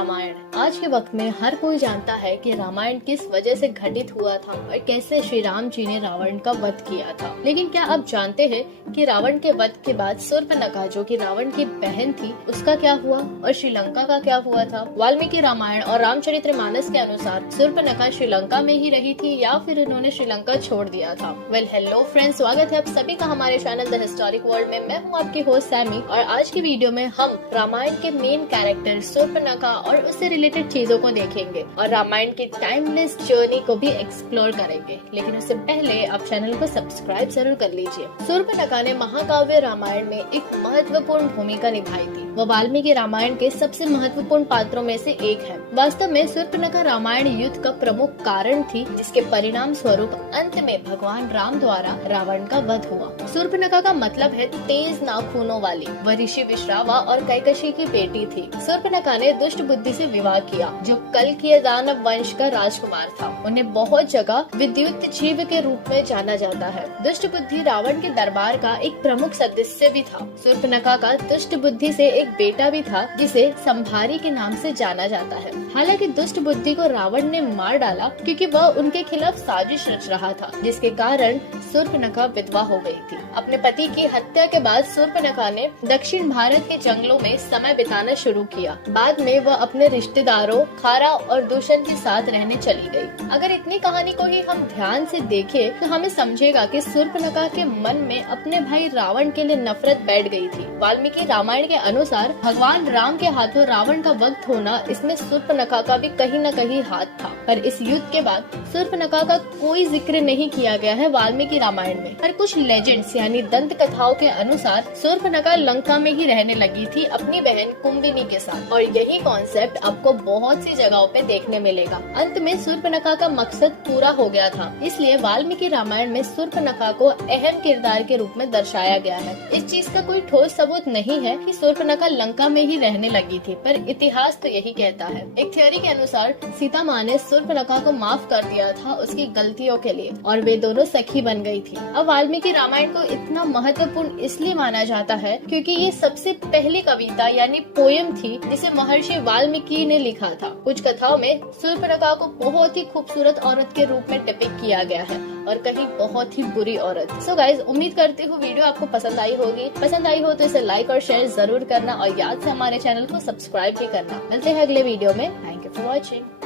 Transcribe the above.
रामायण। आज के वक्त में हर कोई जानता है कि रामायण किस वजह से घटित हुआ था और कैसे श्री राम जी ने रावण का वध किया था। लेकिन क्या आप जानते हैं कि रावण के वध के बाद शूर्पणखा जो कि रावण की बहन थी उसका क्या हुआ और श्रीलंका का क्या हुआ था। वाल्मीकि रामायण और रामचरितमानस के अनुसार शूर्पणखा श्रीलंका में ही रही थी या फिर उन्होंने श्रीलंका छोड़ दिया था। वेल हेलो फ्रेंड्स, स्वागत है आप सभी का हमारे चैनल द हिस्टोरिक वर्ल्ड में। मैं हूँ आपकी होस्ट सैमी और आज की वीडियो में हम रामायण के मेन कैरेक्टर शूर्पणखा और उससे रिलेटेड चीजों को देखेंगे और रामायण की टाइमलेस जर्नी को भी एक्सप्लोर करेंगे। लेकिन उससे पहले आप चैनल को सब्सक्राइब जरूर कर लीजिए। शूर्पणखा ने महाकाव्य रामायण में एक महत्वपूर्ण भूमिका निभाई थी। वो वाल्मीकि रामायण के सबसे महत्वपूर्ण पात्रों में से एक है। वास्तव में शूर्पणखा रामायण युद्ध का प्रमुख कारण थी, जिसके परिणाम स्वरूप अंत में भगवान राम द्वारा रावण का वध हुआ। शूर्पणखा का मतलब है तेज नाखूनों वाली। वह ऋषि विश्रावा और कैकसी की बेटी थी। शूर्पणखा ने दुष्ट बुद्धि से विवाह किया, जो कल्कीय दानव वंश का राजकुमार था। उन्हें बहुत जगह विद्युत जीव के रूप में जाना जाता है। दुष्ट बुद्धि रावण के दरबार का एक प्रमुख सदस्य भी था। शूर्पणखा का दुष्ट बुद्धि से एक बेटा भी था, जिसे संभारी के नाम से जाना जाता है। हालांकि दुष्ट बुद्धि को रावण ने मार डाला क्योंकि वह उनके खिलाफ साजिश रच रहा था, जिसके कारण शूर्पणखा विधवा हो गई थी। अपने पति की हत्या के बाद शूर्पणखा ने दक्षिण भारत के जंगलों में समय बिताना शुरू किया। बाद में वह अपने रिश्तेदारों खारा और दूषण के साथ रहने चली गई। अगर इतनी कहानी को ही हम ध्यान से देखें तो हमें समझेगा कि शूर्पणखा के मन में अपने भाई रावण के लिए नफरत बैठ गई थी। वाल्मीकि रामायण के अनुसार भगवान राम के हाथों रावण का वध होना, इसमें शूर्पणखा का भी कहीं न कहीं हाथ था। पर इस युद्ध के बाद शूर्पणखा का कोई जिक्र नहीं किया गया है वाल्मीकि रामायण में। पर कुछ लेजेंड्स यानी दंत कथाओं के अनुसार शूर्पणखा लंका में ही रहने लगी थी अपनी बहन कुंभिनी के साथ, और यही कॉन्सेप्ट आपको बहुत सी जगहों पे देखने मिलेगा। अंत में शूर्पणखा का मकसद पूरा हो गया था, इसलिए वाल्मीकि रामायण में शूर्पणखा को अहम किरदार के रूप में दर्शाया गया है। इस चीज का कोई ठोस सबूत नहीं है कि शूर्पणखा लंका में ही रहने लगी थी, पर इतिहास तो यही कहता है। एक थ्योरी के अनुसार सीता माँ ने शूर्पणखा को माफ कर दिया था उसकी गलतियों के लिए, और वे दोनों सखी बन गई थी। अब वाल्मीकि रामायण को इतना महत्वपूर्ण इसलिए माना जाता है क्योंकि ये सबसे पहली कविता यानी पोयम थी जिसे महर्षि वाल्मीकि ने लिखा था। कुछ कथाओं में शूर्पणखा को बहुत ही खूबसूरत औरत के रूप में डिपिक्ट किया गया है और कहीं बहुत ही बुरी औरत। सो गाइज, उम्मीद करती हूँ वीडियो आपको पसंद आई होगी। पसंद आई हो तो इसे लाइक और शेयर जरूर करना और याद से हमारे चैनल को सब्सक्राइब भी करना। मिलते हैं अगले वीडियो में। Thank you for watching.